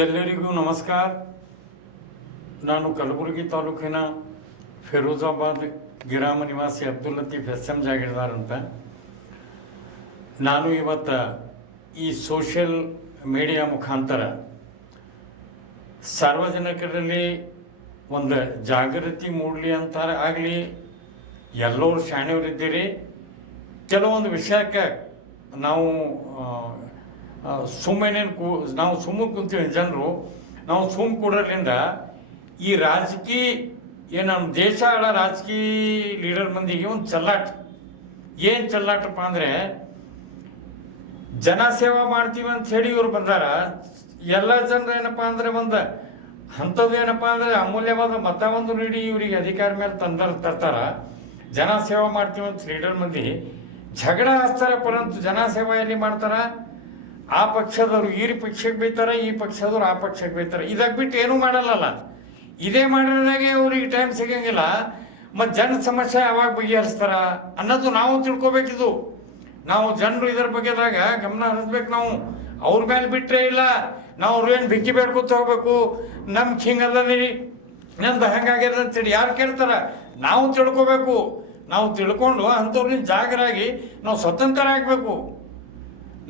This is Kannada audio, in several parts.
ಎಲ್ಲರಿಗೂ ನಮಸ್ಕಾರ. ನಾನು ಕಲಬುರಗಿ ತಾಲೂಕಿನ ಫಿರೋಜಾಬಾದ್ ಗ್ರಾಮ ನಿವಾಸಿ ಅಬ್ದುಲ್ ಲತೀಫ್ ಎಸ್.ಎಂ. ಜಾಗೀರ್ದಾರ್ ಅಂತ. ನಾನು ಇವತ್ತು ಈ ಸೋಷಿಯಲ್ ಮೀಡಿಯಾ ಮುಖಾಂತರ ಸಾರ್ವಜನಿಕರಲ್ಲಿ ಒಂದು ಜಾಗೃತಿ ಮೂಡಲಿ ಅಂತ ಆಗಲಿ, ಎಲ್ಲರೂ ಶಾಣೆಯವರಿದ್ದೀರಿ. ಕೆಲವೊಂದು ವಿಷಯಕ್ಕೆ ನಾವು ನಾವು ಸುಮ್ಮನೆ ಕುಂತೀವಿ ಜನರು. ನಾವು ಸುಮ್ಮ ಕೊಡೋದ್ರಿಂದ ಈ ರಾಜಕೀಯ ನಮ್ಮ ದೇಶ ಆಳ ರಾಜಕೀಯ ಲೀಡರ್ ಮಂದಿಗೆ ಒಂದು ಚಲ್ಲಾಟ. ಏನು ಚಲ್ಲಾಟಪ್ಪ ಅಂದರೆ, ಜನ ಸೇವಾ ಮಾಡ್ತೀವಿ ಅಂತ ಹೇಳಿ ಇವ್ರು ಬಂದಾರ. ಎಲ್ಲ ಜನರು ಏನಪ್ಪ ಅಂದರೆ ಅಂಥದ್ದು ಏನಪ್ಪ ಅಂದರೆ ಅಮೂಲ್ಯವಾದ ಮತ ಒಂದು ನೀಡಿ ಇವರಿಗೆ ಅಧಿಕಾರ ಮೇಲೆ ತರ್ತಾರ. ಜನ ಸೇವಾ ಮಾಡ್ತೀವಿ ಅಂತ ಲೀಡರ್ ಮಂದಿ ಜಗಳ ಹಚ್ತಾರೆ. ಪರಂತು ಜನ ಸೇವಾ ಎಲ್ಲಿ ಮಾಡ್ತಾರ? ಆ ಪಕ್ಷದವ್ರು ಈ ಪಕ್ಷಕ್ಕೆ ಬೈತಾರೆ, ಈ ಪಕ್ಷದವ್ರು ಆ ಪಕ್ಷಕ್ಕೆ ಬೈತಾರೆ. ಇದಕ್ಕೆ ಬಿಟ್ಟು ಏನೂ ಮಾಡಲ್ಲಲ್ಲ. ಇದೇ ಮಾಡಿದಾಗೆ ಅವ್ರಿಗೆ ಟೈಮ್ ಸಿಗಂಗಿಲ್ಲ. ಮತ್ತು ಜನ ಸಮಸ್ಯೆ ಯಾವಾಗ ಬಗೆಹರಿಸ್ತಾರ ಅನ್ನೋದು ನಾವು ತಿಳ್ಕೊಬೇಕಿದು. ನಾವು ಜನರು ಇದರ ಬಗ್ಗೆದಾಗ ಗಮನ ಹರಿಸ್ಬೇಕು. ನಾವು ಅವ್ರ ಮೇಲೆ ಬಿಟ್ಟರೆ ಇಲ್ಲ. ನಾವು ಅವ್ರೇನು ಬಿಕ್ಕಿ ಬೇಡ್ಕೊತ ಹೋಗ್ಬೇಕು, ನಮ್ಗೆ ಹಿಂಗಲ್ಲರಿ, ನಂದು ಹಂಗಾಗ್ಯದ ಅಂತೇಳಿ ಯಾರು ಕೇಳ್ತಾರ? ನಾವು ತಿಳ್ಕೊಬೇಕು. ನಾವು ತಿಳ್ಕೊಂಡು ಅಂಥವ್ರಿಂದ ಜಾಗರಾಗಿ ನಾವು ಸ್ವತಂತ್ರ ಆಗಬೇಕು.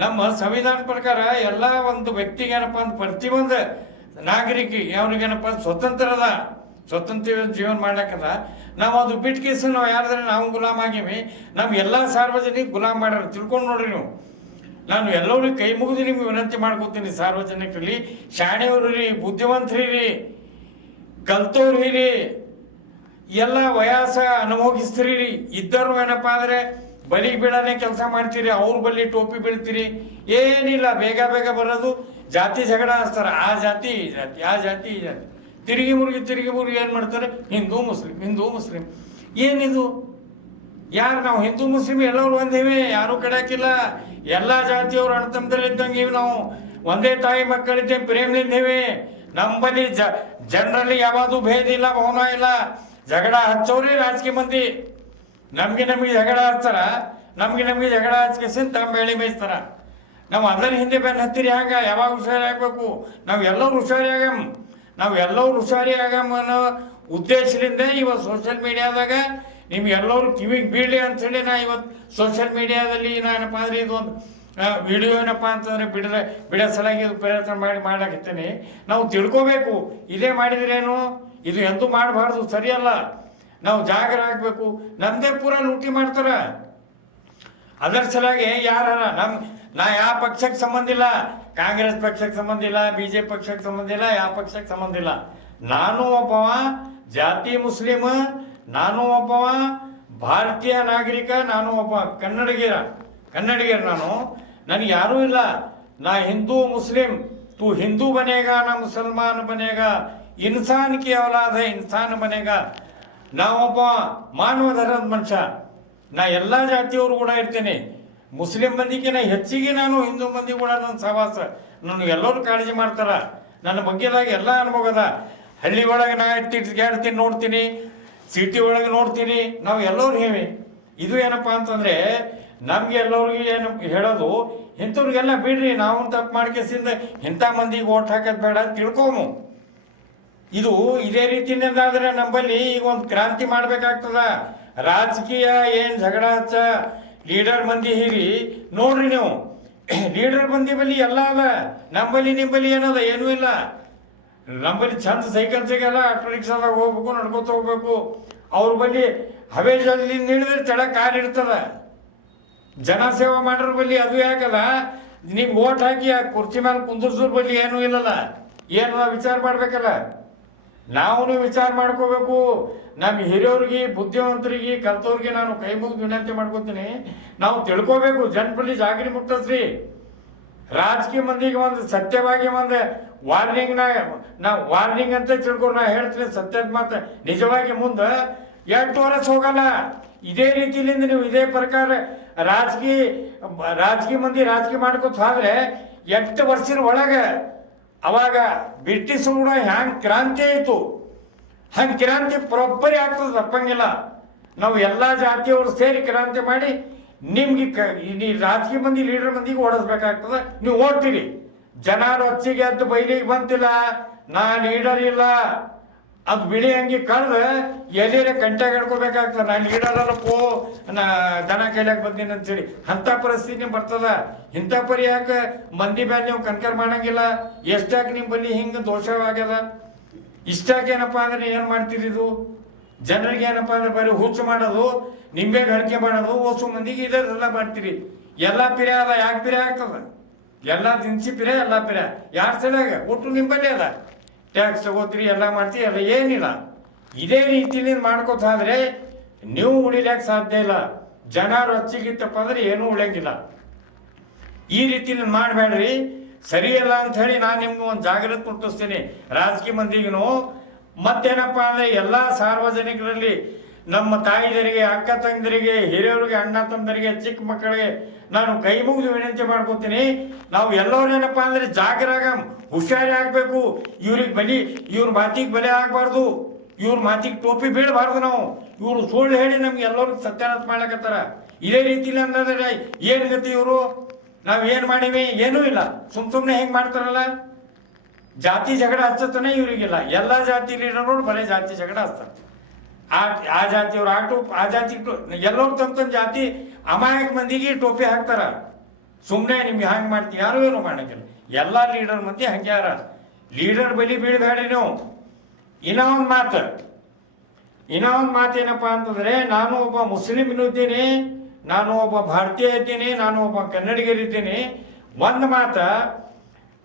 ನಮ್ಮ ಸಂವಿಧಾನ ಪ್ರಕಾರ ಎಲ್ಲ ಒಂದು ವ್ಯಕ್ತಿಗೆ ಏನಪ್ಪ ಅಂತ ಪ್ರತಿಯೊಂದು ನಾಗರಿಕಿಗೆ ಅವ್ರಿಗೇನಪ್ಪ ಸ್ವತಂತ್ರದ ಜೀವನ ಮಾಡ್ಲಿಕ್ಕದ. ನಾವು ಅದು ಬಿಟ್ಟು ಕೇಸ ನಾವು ಯಾರಾದ್ರೆ ನಾವು ಗುಲಾಮ್ ಆಗೀವಿ. ನಮ್ಗೆ ಎಲ್ಲ ಸಾರ್ವಜನಿಕ ಗುಲಾಮ್ ಮಾಡ್ಯಾರ. ತಿಳ್ಕೊಂಡು ನೋಡ್ರಿ ನೀವು. ನಾನು ಎಲ್ಲರಿಗೂ ಕೈ ಮುಗಿದು ನಿಮ್ಗೆ ವಿನಂತಿ ಮಾಡ್ಕೊತೀನಿ. ಸಾರ್ವಜನಿಕರಲ್ಲಿ ಶಾಣೆಯವ್ರಿ, ಬುದ್ಧಿವಂತರಿರಿ, ಕಲ್ತವ್ರಿ, ಎಲ್ಲ ವಯಸ್ಸ ಅನುಭೋಗಿಸ್ತೀರಿ. ಇದ್ದರು ಏನಪ್ಪ ಅಂದರೆ ಬಲಿಗೆ ಬೀಳನೆ ಕೆಲಸ ಮಾಡ್ತೀರಿ. ಅವ್ರ ಬಲ್ಲಿ ಟೋಪಿ ಬೀಳ್ತೀರಿ. ಏನಿಲ್ಲ, ಬೇಗ ಬೇಗ ಬರೋದು, ಜಾತಿ ಜಗಳ ಹಚ್ತಾರೆ. ಆ ಜಾತಿ ಈ ಜಾತಿ, ಆ ಜಾತಿ ಈ ಜಾತಿ, ತಿರುಗಿ ಮುರುಗಿ ಏನು ಮಾಡ್ತಾರೆ? ಹಿಂದೂ ಮುಸ್ಲಿಂ. ಏನಿದು? ಯಾರು ನಾವು ಹಿಂದೂ ಮುಸ್ಲಿಂ ಎಲ್ಲರೂ ಒಂದೇವೆ, ಯಾರೂ ಕಡೆಯಾಕಿಲ್ಲ. ಎಲ್ಲ ಜಾತಿಯವರು ಅಣ್ತಂದ್ರೆ ಇದ್ದಂಗೆ ನಾವು ಒಂದೇ ತಾಯಿ ಮಕ್ಕಳಿದ್ದೇವೆ, ಪ್ರೇಮ್ಲಿದ್ದೇವೆ. ನಮ್ಮಲ್ಲಿ ಜನರಲ್ಲಿ ಯಾವುದು ಭೇದ ಇಲ್ಲ, ಮೌನ ಇಲ್ಲ. ಜಗಳ ಹಚ್ಚೋರಿ ರಾಜಕೀಯ ಮಂದಿ. ನಮಗೆ ಜಗಳ ಹಚ್ತಾರ. ನಮಗೆ ಜಗಳ ಹಚ್ಕೇಸಿ ತಮ್ಮ ಬೆಳೆ ಮೇಯಿಸ್ತಾರ. ನಾವು ಅದರ ಹಿಂದೆ ಬೆನ್ನು ಹತ್ತಿರಿ. ಹಂಗ ಯಾವಾಗ ಹುಷಾರಾಗಬೇಕು? ನಾವೆಲ್ಲರೂ ಹುಷಾರಿ ಆಗಮ್ಮ ಅನ್ನೋ ಉದ್ದೇಶದಿಂದ ಇವತ್ತು ಸೋಷಿಯಲ್ ಮೀಡಿಯಾದಾಗ ನಿಮ್ಗೆಲ್ಲರೂ ಕಿವಿಗೆ ಬೀಳಲಿ ಅಂಥೇಳಿ ನಾ ಇವತ್ತು ಸೋಷಿಯಲ್ ಮೀಡಿಯಾದಲ್ಲಿ ಏನಪ್ಪ ಅಂದರೆ ಇದು ಒಂದು ವಿಡಿಯೋ ಏನಪ್ಪ ಅಂತಂದರೆ ಬಿಡೋ ಸಲಾಗಿ ಇದು ಪ್ರಯತ್ನ ಮಾಡಾಕತ್ತೀನಿ. ನಾವು ತಿಳ್ಕೋಬೇಕು. ಇದೇ ಮಾಡಿದ್ರೇನು? ಇದು ಎಂದೂ ಮಾಡಬಾರ್ದು, ಸರಿಯಲ್ಲ. ನಾವು ಜಾಗರ ಆಗಬೇಕು. ನಮ್ಮದೇ ಪೂರ ಲೂಟಿ ಮಾಡ್ತಾರ. ಅದರ ಸಲಾಗಿ ನಾ ಯಾವ ಪಕ್ಷಕ್ಕೆ ಸಂಬಂಧ ಇಲ್ಲ. ಕಾಂಗ್ರೆಸ್ ಪಕ್ಷಕ್ಕೆ ಸಂಬಂಧ ಇಲ್ಲ, BJP ಪಕ್ಷಕ್ಕೆ ಸಂಬಂಧ ಇಲ್ಲ, ಯಾವ ಪಕ್ಷಕ್ಕೆ ಸಂಬಂಧ ಇಲ್ಲ. ನಾನು ಒಬ್ಬವ ಜಾತಿ ಮುಸ್ಲಿಮ್, ನಾನು ಒಬ್ಬವ ಭಾರತೀಯ ನಾಗರಿಕ, ನಾನು ಒಬ್ಬ ಕನ್ನಡಿಗರ. ನನಗೆ ಯಾರೂ ಇಲ್ಲ. ನಾ ಹಿಂದೂ ಮುಸ್ಲಿಂ, ತೂ ಹಿಂದೂ ಬನೇಗಾ ನಾ ಮುಸಲ್ಮಾನ್ ಬನೇಗಾ, ಇನ್ಸಾನ್ ಕಿ ಔಲಾದ್ ಹೈ ಇನ್ಸಾನ್ ಬನೇಗಾ. ನಾವೊಬ್ಬ ಮಾನವ ಧರ್ಮದ ಮನುಷ್ಯ. ನಾ ಎಲ್ಲ ಜಾತಿಯವರು ಕೂಡ ಇರ್ತೇನೆ. ಮುಸ್ಲಿಂ ಮಂದಿಗಿನ ಹೆಚ್ಚಿಗೆ ನಾನು ಹಿಂದೂ ಮಂದಿ ಕೂಡ ನನ್ನ ಸಹವಾಸ. ಎಲ್ಲರೂ ಕಾಳಜಿ ಮಾಡ್ತಾರ. ನನ್ನ ಬಗ್ಗೆದಾಗ ಎಲ್ಲ ಅನುಭವ ಅದ. ಹಳ್ಳಿ ಒಳಗೆ ನಾ ತಿರ್ಗಾಡ್ತೀನಿ, ನೋಡ್ತೀನಿ. ಸಿಟಿ ಒಳಗೆ ನೋಡ್ತೀನಿ. ನಾವು ಎಲ್ಲರೂ ಹೇವಿ. ಇದು ಏನಪ್ಪ ಅಂತಂದರೆ ನಮ್ಗೆ ಎಲ್ಲರಿಗೂ ಏನು ಹೇಳೋದು, ಇಂಥವ್ರಿಗೆಲ್ಲ ಬಿಡ್ರಿ. ನಾವು ತಪ್ಪು ಮಾಡ್ಕೇಸಿಂದ ಇಂಥ ಮಂದಿಗೆ ಓಟ್ ಹಾಕೋದು ಬೇಡ, ತಿಳ್ಕೊಮು. ಇದು ಇದೇ ರೀತಿಯಿಂದಾದ್ರೆ ನಮ್ಮಲ್ಲಿ ಈಗ ಒಂದು ಕ್ರಾಂತಿ ಮಾಡಬೇಕಾಗ್ತದ. ರಾಜಕೀಯ ಏನು ಜಗಳ ಹಚ್ಚ ಲೀಡರ್ ಮಂದಿ ಹೀರಿ ನೋಡ್ರಿ ನೀವು. ಲೀಡರ್ ಮಂದಿ ಬಲ್ಲಿ ಎಲ್ಲ ಅದ. ನಿಮ್ಮಲ್ಲಿ ಏನದ? ಏನೂ ಇಲ್ಲ. ನಮ್ಮಲ್ಲಿ ಚಂದ ಸೈಕಲ್ ಸಿಗಲ್ಲ. ಆಟೋ ರಿಕ್ಷಾದಾಗ ಹೋಗ್ಬೇಕು, ನಡ್ಕೊತ ಹೋಗ್ಬೇಕು. ಅವ್ರ ಬಲ್ಲಿ ಹವೇಜಲ್ಲಿ ನೀಡಿದ್ರೆ ಚಳ ಕಾರ್ ಇರ್ತದ. ಜನ ಸೇವಾ ಮಾಡೋರ ಬಲ್ಲಿ ಅದು ಯಾಕದ? ನಿಮ್ಗೆ ಓಟ್ ಹಾಕಿ ಆ ಕುರ್ಚಿ ಮೇಲೆ ಕುಂದರ್ಸೋರ್ ಬಲ್ಲಿ ಏನೂ ಇಲ್ಲಲ್ಲ. ಏನದ ವಿಚಾರ ಮಾಡ್ಬೇಕಲ್ಲ. ನಾವು ವಿಚಾರ ಮಾಡ್ಕೋಬೇಕು. ನಮ್ಮ ಹಿರಿಯವ್ರಿಗೆ, ಬುದ್ಧಿವಂತರಿಗೆ, ಕಲ್ತವ್ರಿಗೆ ನಾನು ಕೈ ಮುಗಿದು ವಿನಂತಿ ಮಾಡ್ಕೋತೀನಿ. ನಾವು ತಿಳ್ಕೋಬೇಕು. ಜನಪಲ್ಲಿ ಜಾಗರಿ ಮುಟ್ಟಸ್ರಿ. ರಾಜಕೀಯ ಮಂದಿಗೆ ಒಂದು ಸತ್ಯವಾಗಿ ಒಂದು ವಾರ್ನಿಂಗ್ ಅಂತ ತಿಳ್ಕೊಂಡು ನಾ ಹೇಳ್ತೀನಿ. ಸತ್ಯದ ಮಾತು ನಿಜವಾಗಿ ಮುಂದೆ 8 ವರ್ಷ ಹೋಗಲ್ಲ. ಇದೇ ರೀತಿಯಿಂದ ನೀವು ಇದೇ ಪ್ರಕಾರ ರಾಜಕೀಯ ಮಂದಿ ರಾಜಕೀಯ ಮಾಡ್ಕೊತ ಹೋದ್ರೆ 8 ವರ್ಷದ ಒಳಗೆ ಅವಾಗ ಬ್ರಿಟಿಷ್ ಕೂಡ ಹ್ಯಾಂಗೆ ಕ್ರಾಂತಿ ಆಯಿತು, ಹಂಗೆ ಕ್ರಾಂತಿ ಬರೋಬ್ಬರಿ ಆಗ್ತದೆ, ತಪ್ಪಂಗಿಲ್ಲ. ನಾವು ಎಲ್ಲ ಜಾತಿಯವರು ಸೇರಿ ಕ್ರಾಂತಿ ಮಾಡಿ ನಿಮ್ಗೆ ರಾಜಕೀಯ ಮಂದಿ ಲೀಡರ್ ಮಂದಿಗೆ ಓಡಿಸ್ಬೇಕಾಗ್ತದೆ. ನೀವು ಓಡ್ತೀರಿ. ಜನ ರೊಚ್ಚಿಗೆ ಎದ್ದು ಬೈಲಿಗೆ ಬಂತಿಲ್ಲ, ನಾ ಲೀಡರ್ ಇಲ್ಲ, ಅದು ಬಿಳಿ ಅಂಗಿ ಕಳೆದು ಎಲ್ಲಿರೇ ಕಂಟ್ಯಾಗ ಹಿಡ್ಕೋಬೇಕಾಗ್ತದೆ, ನಾನು ಲೀಡರ್ ಅಲ್ಲಪ್ಪೋ, ನಾ ದನ ಕೈಲಾಗ ಬಂದೀನಿ ಅಂತೇಳಿ. ಅಂಥ ಪರಿಸ್ಥಿತಿ ಬರ್ತದ. ಇಂಥ ಪರಿ ಯಾಕೆ ಮಂದಿ ಮೇಲೆ ನೀವು ಕನ್ಕರ್ ಮಾಡಂಗಿಲ್ಲ? ಎಷ್ಟಾಗಿ ನಿಮ್ಮ ಬಲ್ಲಿ ಹಿಂಗೆ ದೋಷವಾಗ್ಯದ? ಇಷ್ಟಾಗೇನಪ್ಪ ಅಂದ್ರೆ ಏನು ಮಾಡ್ತೀರಿ? ಇದು ಜನರಿಗೆ ಏನಪ್ಪ ಅಂದ್ರೆ ಬರೀ ಹುಚ್ಚು ಮಾಡೋದು, ನಿಂಬೆ ಗಳಿಕೆ ಮಾಡೋದು, ಓಸು ಮಂದಿಗೆ ಇದೆಲ್ಲ ಮಾಡ್ತೀರಿ. ಎಲ್ಲ ಪಿರೇ ಅದ. ಯಾಕೆ ಪಿರೇ ಆಗ್ತದ? ಎಲ್ಲ ದಿನಸಿ ಪಿರೇ, ಎಲ್ಲ ಪಿರೇ. ಯಾರ ಸಲುವಾಗ? ಒಟ್ಟು ನಿಂಬಲ್ಲೇ ಅದ. ಟ್ಯಾಕ್ಸ್ ತಗೋತೀರಿ, ಎಲ್ಲ ಮಾಡ್ತೀರಿ, ಎಲ್ಲ ಏನಿಲ್ಲ. ಇದೇ ರೀತಿಯಲ್ಲಿ ಮಾಡ್ಕೋತ ಆದ್ರೆ ನೀವು ಉಳಿಲಿಕ್ಕೆ ಸಾಧ್ಯ ಇಲ್ಲ. ಜನ ರೊಚ್ಚಿಗಿತ್ತಪ್ಪ ಅಂದ್ರೆ ಏನೂ ಉಳಿಯಂಗಿಲ್ಲ. ಈ ರೀತಿಯಲ್ಲಿ ಮಾಡಬೇಡ್ರಿ, ಸರಿಯಲ್ಲ ಅಂತ ಹೇಳಿ ನಾನು ನಿಮ್ಗೆ ಒಂದು ಜಾಗೃತಿ ಮುಟ್ಟಿಸ್ತೀನಿ ರಾಜಕೀಯ ಮಂದಿಗೂ. ಮತ್ತೇನಪ್ಪ ಅಂದ್ರೆ ಎಲ್ಲ ಸಾರ್ವಜನಿಕರಲ್ಲಿ, ನಮ್ಮ ತಾಯಿದರಿಗೆ, ಅಕ್ಕ ತಂಗಿದರಿಗೆ, ಹಿರಿಯರಿಗೆ, ಅಣ್ಣ ತಮ್ಮದರಿಗೆ, ಚಿಕ್ಕ ಮಕ್ಕಳಿಗೆ ನಾನು ಕೈ ಮುಗಿದು ವಿನಂತಿ ಮಾಡ್ಕೋತೀನಿ. ನಾವು ಎಲ್ಲರೂ ಏನಪ್ಪ ಅಂದ್ರೆ ಜಾಗರಾಗ ಹುಷಾರಿ ಆಗ್ಬೇಕು. ಇವ್ರಿಗೆ ಬಲಿ, ಇವ್ರ ಮಾತಿಗೆ ಬಲೆ ಆಗ್ಬಾರ್ದು, ಇವ್ರ ಮಾತಿಗೆ ಟೋಪಿ ಬೀಳಬಾರ್ದು. ನಾವು ಇವ್ರು ಸುಳ್ಳು ಹೇಳಿ ನಮ್ಗೆ ಎಲ್ಲರಿಗೂ ಸತ್ಯಾನಾಶ ಮಾಡ್ಲಕತ್ತಾರ. ಇದೇ ರೀತಿಲಿ ಅಂದ್ರೆ ಏನ್ ಗತಿ ಇವರು? ನಾವ್ ಏನ್ ಮಾಡೀವಿ? ಏನೂ ಇಲ್ಲ. ಸುಮ್ಮನೆ ಹೆಂಗ್ ಮಾಡ್ತಾರಲ್ಲ, ಜಾತಿ ಜಗಳ ಹಚ್ಚತಾನೆ ಇವ್ರಿಗಿಲ್ಲ. ಎಲ್ಲ ಜಾತಿ ಲೀಡರ್ಗಳು ಬರೀ ಜಾತಿ ಜಗಳ ಹಚ್ತಾರೆ. ಆ ಜಾತಿಯವ್ರು ಆ ಜಾತಿ ಎಲ್ಲರೂ ತಮ್ಮ ಜಾತಿ ಅಮಾಯಕ ಮಂದಿಗೆ ಟೋಪಿ ಹಾಕ್ತಾರ. ಸುಮ್ಮನೆ ನಿಮ್ಗೆ ಹಂಗೆ ಮಾಡ್ತೀವಿ, ಯಾರು ಏನು ಮಾಡಂಗಿಲ್ಲ. ಎಲ್ಲ ಲೀಡರ್ ಮಂದಿ ಹಂಗ್ಯಾರ. ಲೀಡರ್ ಬಲಿ ಬೀಳ್ಬೇಡಿ ನೀವು. ಇನ್ನೂ ಒಂದು ಮಾತು ಏನಪ್ಪ ಅಂತಂದ್ರೆ, ನಾನು ಒಬ್ಬ ಮುಸ್ಲಿಮ್ನು ಇದ್ದೀನಿ, ನಾನು ಒಬ್ಬ ಭಾರತೀಯ ಇದ್ದೀನಿ, ನಾನು ಒಬ್ಬ ಕನ್ನಡಿಗರಿದ್ದೀನಿ. ಒಂದು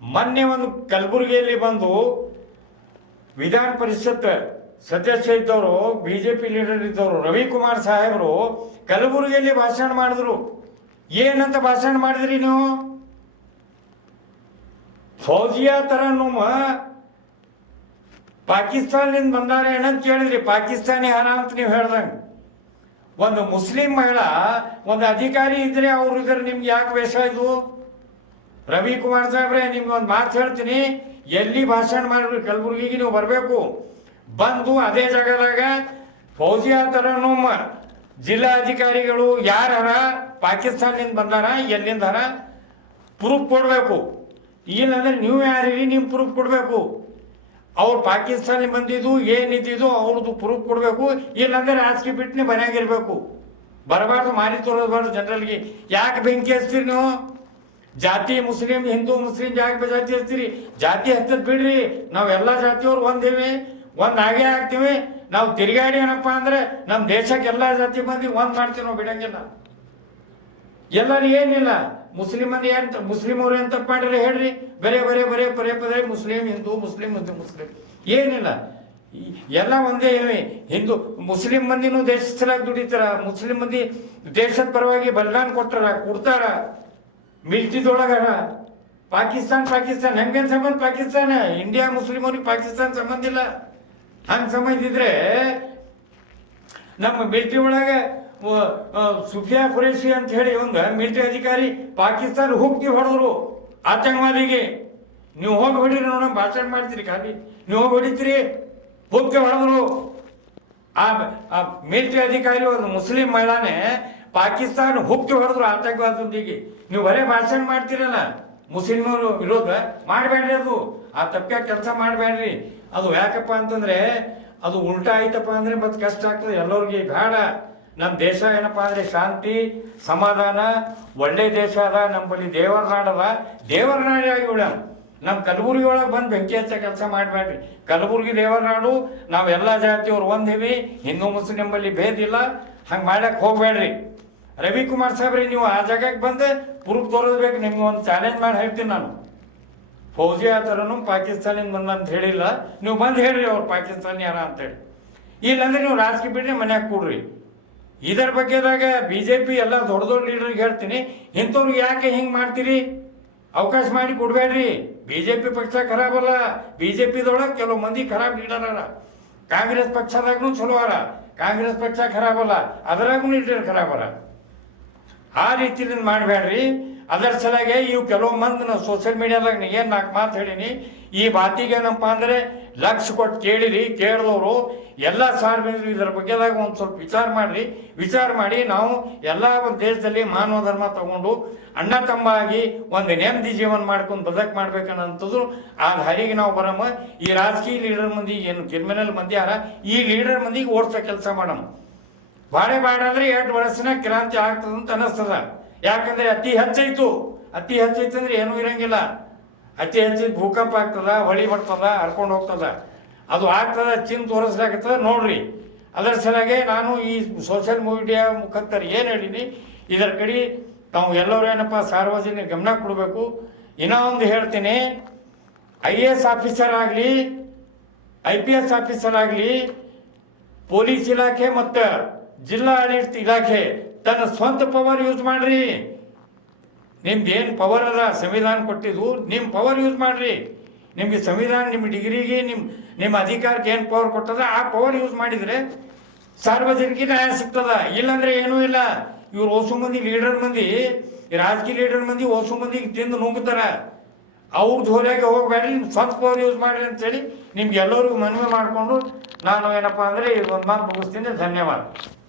ಮೊನ್ನೆ ಒಂದು ಕಲಬುರಗಿಯಲ್ಲಿ ಬಂದು ವಿಧಾನ ಪರಿಷತ್ ಸದಸ್ಯ ಇದ್ದವರು, ಬಿಜೆಪಿ ಲೀಡರ್ ಇದ್ದವರು ರವಿಕುಮಾರ್ ಸಾಹೇಬರು ಕಲಬುರಗಿಯಲ್ಲಿ ಭಾಷಣ ಮಾಡಿದ್ರು. ಏನಂತ ಭಾಷಣ ಮಾಡಿದ್ರಿ ನೀವು? ಫೌಜಿಯಾ ತರನುಮ ಪಾಕಿಸ್ತಾನದಿಂದ ಬಂದಾರೆ ಏನಂತ ಕೇಳಿದ್ರಿ. ಪಾಕಿಸ್ತಾನಿ ಹಣ ಅಂತ ನೀವು ಹೇಳ್ದಂಗೆ. ಒಂದು ಮುಸ್ಲಿಂ ಮಹಿಳಾ, ಒಂದು ಅಧಿಕಾರಿ ಇದ್ರೆ ಅವ್ರು ಇದ್ರೆ ನಿಮ್ಗೆ ಯಾಕೆ ವೇಷ ಇದು? ರವಿಕುಮಾರ್ ಸಾಹೇಬ್ರೆ, ನಿಮ್ಗೆ ಒಂದು ಮಾತು ಹೇಳ್ತೀನಿ, ಎಲ್ಲಿ ಭಾಷಣ ಮಾಡಿದ್ರು ಕಲಬುರಗಿಗೆ ನೀವು ಬರಬೇಕು. ಬಂದು ಅದೇ ಜಾಗದಾಗ ಫೌಜಿಯಾ ತರನುಮ ಜಿಲ್ಲಾ ಅಧಿಕಾರಿಗಳು ಯಾರ ಪಾಕಿಸ್ತಾನದಿಂದ ಬಂದಾರ, ಎಲ್ಲಿಂದ ಪ್ರೂಫ್ ಕೊಡಬೇಕು. ಇಲ್ಲಂದ್ರೆ ನೀವು ಯಾರಿರಿ, ನೀವು ಪ್ರೂಫ್ ಕೊಡಬೇಕು. ಅವ್ರು ಪಾಕಿಸ್ತಾನ ಬಂದಿದ್ದು ಏನಿದ್ದು ಅವ್ರದ್ದು ಪ್ರೂಫ್ ಕೊಡಬೇಕು. ಇಲ್ಲಾಂದ್ರೆ ರಾಜಕೀಯ ಬಿಟ್ಟನೆ ಮನೆಯಾಗಿರ್ಬೇಕು. ಬರಬಾರ್ದು, ಮಾರಿ ತೋರಬಾರ್ದು ಜನರಲ್ಗೆ. ಯಾಕೆ ಬೆಂಕಿ ಹಚ್ತೀರಿ ನೀವು? ಜಾತಿ ಮುಸ್ಲಿಂ, ಹಿಂದೂ ಮುಸ್ಲಿಂ ಯಾಕೆ ಜಾತಿ ಹಚ್ತೀರಿ? ಜಾತಿ ಹಚ್ಚದ್ ಬಿಡ್ರಿ. ನಾವೆಲ್ಲ ಜಾತಿಯವ್ರು ಒಂದೇವಿ, ಆಗೇ ಆಗ್ತೀವಿ. ನಾವು ತಿರುಗಾಡಿ ಏನಪ್ಪ ಅಂದ್ರೆ ನಮ್ಮ ದೇಶಕ್ಕೆ ಎಲ್ಲ ಜಾತಿ ಮಂದಿ ಮಾಡ್ತೀವಿ. ನಾವು ಬಿಡಂಗಿಲ್ಲ. ಎಲ್ಲರೂ ಏನಿಲ್ಲ. ಮುಸ್ಲಿಂ ಮಂದಿ ಮುಸ್ಲಿಂ ಅವ್ರು ಏನ್ ತಪ್ಪು ಮಾಡಿರಿ ಹೇಳ್ರಿ? ಬರೇ Muslim Hindu, Muslim Hindu, Muslim ಏನಿಲ್ಲ. ಎಲ್ಲ ಒಂದೇ ಇವೆ. ಹಿಂದೂ ಮುಸ್ಲಿಂ ಮಂದಿನೂ ದೇಶದ ಸಲುವಾಗಿ ದುಡಿತಾರ. ಮುಸ್ಲಿಂ ಮಂದಿ ದೇಶದ ಪರವಾಗಿ ಬಲಿದಾನ ಕೊಡ್ತಾರ. ಮಿಲ್ಟ್ರಿದೊಳಗಾರ. ಪಾಕಿಸ್ತಾನ ಹೆಂಗೇನ್ ಸಂಬಂಧ? ಪಾಕಿಸ್ತಾನ ಇಂಡಿಯಾ ಮುಸ್ಲಿಂ ಅವ್ರಿಗೆ ಪಾಕಿಸ್ತಾನ ಸಂಬಂಧ ಇಲ್ಲ. ಹಂಗೆ ಸಂಬಂಧ ಇದ್ರೆ ನಮ್ಮ ಮಿಲ್ಟ್ರಿ ಒಳಗೆ ಸುಫಿಯಾ ಖುರೇಶಿ ಅಂತ ಹೇಳಿ ಒಂದು ಮಿಲಿಟರಿ ಅಧಿಕಾರಿ ಪಾಕಿಸ್ತಾನ ಹುಕ್ಕಿ ಹೊಡೆದ್ರು ಆತಂಕವಾದಿಗೆ. ನೀವು ಹೋಗಿ ಹೊಡೀರಿ, ನೋಡೋಣ ಭಾಷಣ ಮಾಡ್ತೀರಿ ಖಾಲಿ. ನೀವು ಹೋಗಿ ಹೊಡಿತೀರಿ, ಹುಕ್ಕಿ ಹೊಡೆದ್ರು. ಆ ಮಿಲಿಟರಿ ಅಧಿಕಾರಿ ಒಂದು ಮುಸ್ಲಿಂ ಮಹಿಳಾನೆ ಪಾಕಿಸ್ತಾನ ಹುಕ್ಕಿ ಹೊಡೆದ್ರು ಆತಂಕವಾದೊಂದಿಗೆ. ನೀವು ಬರೇ ಭಾಷಣ ಮಾಡ್ತೀರಲ್ಲ, ಮುಸ್ಲಿಮರು ವಿರೋಧ ಮಾಡಬೇಡ್ರಿ. ಅದು ಆ ತಪ್ಪ ಕೆಲಸ ಮಾಡಬೇಡ್ರಿ. ಅದು ಯಾಕಪ್ಪ ಅಂತಂದ್ರೆ ಅದು ಉಲ್ಟಾ ಆಯ್ತಪ್ಪ ಅಂದ್ರೆ ಮತ್ತೆ ಕಷ್ಟ ಆಗ್ತದೆ ಎಲ್ಲರಿಗೆ. ಬೇಡ. ನಮ್ಮ ದೇಶ ಏನಪ್ಪಾ ಅಂದ್ರೆ ಶಾಂತಿ, ಸಮಾಧಾನ, ಒಳ್ಳೆ ದೇಶ ಅದ. ನಮ್ಮಲ್ಲಿ ದೇವರ ನಾಡದ. ದೇವರ ನಾಡಿಯಾಗಿ ಉಳ್ಯಾನ. ನಮ್ಮ ಕಲಬುರಗಿ ಒಳಗೆ ಬಂದು ಬೆಂಕಿ ಹಚ್ಚ ಕೆಲಸ ಮಾಡಬೇಡ್ರಿ. ಕಲಬುರಗಿ ದೇವರ ನಾಡು. ನಾವೆಲ್ಲ ಜಾತಿಯವ್ರು ಒಂದಿವಿ. ಹಿಂದೂ ಮುಸ್ಲಿಂ ಬಲ್ಲಿ ಭೇದ ಇಲ್ಲ. ಹಂಗೆ ಮಾಡಕ್ಕೆ ಹೋಗ್ಬೇಡ್ರಿ. ರವಿಕುಮಾರ್ ಸಾಹೇಬ್ರಿ, ನೀವು ಆ ಜಾಗಕ್ಕೆ ಬಂದು ಪ್ರೂಫ್ ತೋರಿಸ್ಬೇಕು. ನಿಮ್ಗೆ ಒಂದು ಚಾಲೆಂಜ್ ಮಾಡಿ ಹೇಳ್ತೀನಿ ನಾನು. ಫೌಜಿಯಾ ಥರನು ಪಾಕಿಸ್ತಾನಿಂದ ಬಂದ ಅಂತ ಹೇಳಿಲ್ಲ. ನೀವು ಬಂದು ಹೇಳ್ರಿ ಅವ್ರು ಪಾಕಿಸ್ತಾನಿ ಯಾರ ಅಂತೇಳಿ. ಇಲ್ಲಾಂದ್ರೆ ನೀವು ರಾಜಕೀಯ ಬಿಡ್ರಿ, ಮನ್ಯಾಗ ಕೂಡ್ರಿ. ಇದರ ಬಗ್ಗೆದಾಗ ಬಿಜೆಪಿ ಎಲ್ಲ ದೊಡ್ಡ ಲೀಡರ್ಗೆ ಹೇಳ್ತೀನಿ, ಇಂಥವ್ರಿಗೆ ಯಾಕೆ ಹಿಂಗೆ ಮಾಡ್ತೀರಿ? ಅವಕಾಶ ಮಾಡಿ ಕೊಡಬೇಡ್ರಿ. ಬಿಜೆಪಿ ಪಕ್ಷ ಖರಾಬಲ್ಲ. ಬಿಜೆಪಿದೊಳಗೆ ಕೆಲವು ಮಂದಿ ಖರಾಬ್ ಲೀಡರ್ ಅರ. ಕಾಂಗ್ರೆಸ್ ಪಕ್ಷದಾಗೂ ಚಲೋ ಅರ. ಕಾಂಗ್ರೆಸ್ ಪಕ್ಷ ಖರಾಬಲ್ಲ, ಅದರಾಗೂ ಲೀಡರ್ ಖರಾಬರ. ಆ ರೀತಿಯಿಂದ ಮಾಡಬೇಡ್ರಿ. ಅದರ ಸಲಗೆ ಇವು ಕೆಲವು ಮಂದಿ ನಾವು ಸೋಷಿಯಲ್ ಮೀಡಿಯಾದಾಗ ಏನು 4 ಮಾತು ಹೇಳೀನಿ. ಈ ಮಾತಿಗೆ ಏನಪ್ಪ ಅಂದರೆ ಲಕ್ಷ ಕೊಟ್ಟು ಕೇಳಿರಿ. ಕೇಳಿದವರು ಎಲ್ಲ ಸಾರ್ವಜನಿಕರು ಇದರ ಬಗ್ಗೆದಾಗ ಒಂದು ಸ್ವಲ್ಪ ವಿಚಾರ ಮಾಡಿರಿ. ವಿಚಾರ ಮಾಡಿ ನಾವು ಎಲ್ಲ ಒಂದು ದೇಶದಲ್ಲಿ ಮಾನವ ಧರ್ಮ ತಗೊಂಡು ಅಣ್ಣ ತಮ್ಮ ಆಗಿ ಒಂದು ನೆಮ್ಮದಿ ಜೀವನ ಮಾಡ್ಕೊಂಡು ಮಾಡ್ಬೇಕನ್ನೋಂಥದ್ದು ಆ ದಾರಿಗೆ ನಾವು ಬರಮ್ಮ. ಈ ರಾಜಕೀಯ ಲೀಡರ್ ಮಂದಿ ಏನು ಕ್ರಿಮಿನಲ್ ಮಂದಿ ಯಾರ ಈ ಲೀಡರ್ ಮಂದಿಗೆ ಓಡಿಸೋ ಕೆಲಸ ಮಾಡಮ್ಮ. ಬಾಳೆ ಅಂದ್ರೆ 2 ವರ್ಷನಾಗ ಕ್ರಾಂತಿ ಆಗ್ತದಂತ ಅನಿಸ್ತದ. ಯಾಕಂದ್ರೆ ಅತಿ ಹೆಚ್ಚೈತು ಅಂದ್ರೆ ಏನೂ ಇರಂಗಿಲ್ಲ. ಅತಿ ಹೆಚ್ಚಿದ ಭೂಕಂಪ ಆಗ್ತದ, ಹೊಳಿ ಬರ್ತದ, ಹರ್ಕೊಂಡು ಹೋಗ್ತದ, ಅದು ಆಗ್ತದ, ತೋರಿಸ್ಲಾಗ್ತದ ನೋಡ್ರಿ. ಅದರ ಸಲುವಾಗಿ ನಾನು ಈ ಸೋಷಿಯಲ್ ಮೀಡಿಯಾ ಮುಖಾಂತರ ಏನು ಹೇಳೀನಿ, ಇದರ ಕಡೆ ತಾವು ಎಲ್ಲರೂ ಏನಪ್ಪ ಸಾರ್ವಜನಿಕ ಗಮನ ಕೊಡಬೇಕು. ಇನ್ನೂ ಒಂದು ಹೇಳ್ತೀನಿ, IAS ಆಫೀಸರ್ ಆಗಲಿ, IPS ಆಫೀಸರ್ ಆಗಲಿ, ಪೊಲೀಸ್ ಇಲಾಖೆ ಮತ್ತು ಜಿಲ್ಲಾ ಆಡಳಿತ ಇಲಾಖೆ ತನ್ನ ಸ್ವಂತ ಪವರ್ ಯೂಸ್ ಮಾಡ್ರಿ. ನಿಮ್ದು ಏನು ಪವರ್ ಅದ ಸಂವಿಧಾನ ಕೊಟ್ಟಿದ್ದು, ನಿಮ್ಮ ಪವರ್ ಯೂಸ್ ಮಾಡ್ರಿ. ನಿಮಗೆ ಸಂವಿಧಾನ ನಿಮ್ಮ ಡಿಗ್ರಿಗೆ ನಿಮ್ಮ ಅಧಿಕಾರಕ್ಕೆ ಏನು ಪವರ್ ಕೊಟ್ಟದ ಆ ಪವರ್ ಯೂಸ್ ಮಾಡಿದರೆ ಸಾರ್ವಜನಿಕ ನ್ಯಾಯ ಸಿಗ್ತದ. ಇಲ್ಲಾಂದ್ರೆ ಏನೂ ಇಲ್ಲ. ಇವ್ರು ಓಸು ಮಂದಿ ಲೀಡರ್ ಮಂದಿ, ರಾಜಕೀಯ ಲೀಡರ್ ಮಂದಿ ಓಸು ಮಂದಿಗೆ ತಿಂದು ನುಂಗ್ತಾರ. ಅವ್ರ ಜೋಲಿಯಾಗಿ ಹೋಗಬೇಡ್ರಿ, ನಿಮ್ಮ ಸ್ವಂತ ಪವರ್ ಯೂಸ್ ಮಾಡ್ರಿ ಅಂತೇಳಿ ನಿಮ್ಗೆ ಎಲ್ಲರಿಗೂ ಮನವಿ ಮಾಡಿಕೊಂಡು ನಾನು ಏನಪ್ಪ ಅಂದರೆ ಇದು ಒಂದು ಮಾತು ಮುಗಿಸ್ತೀನಿ. ಧನ್ಯವಾದ.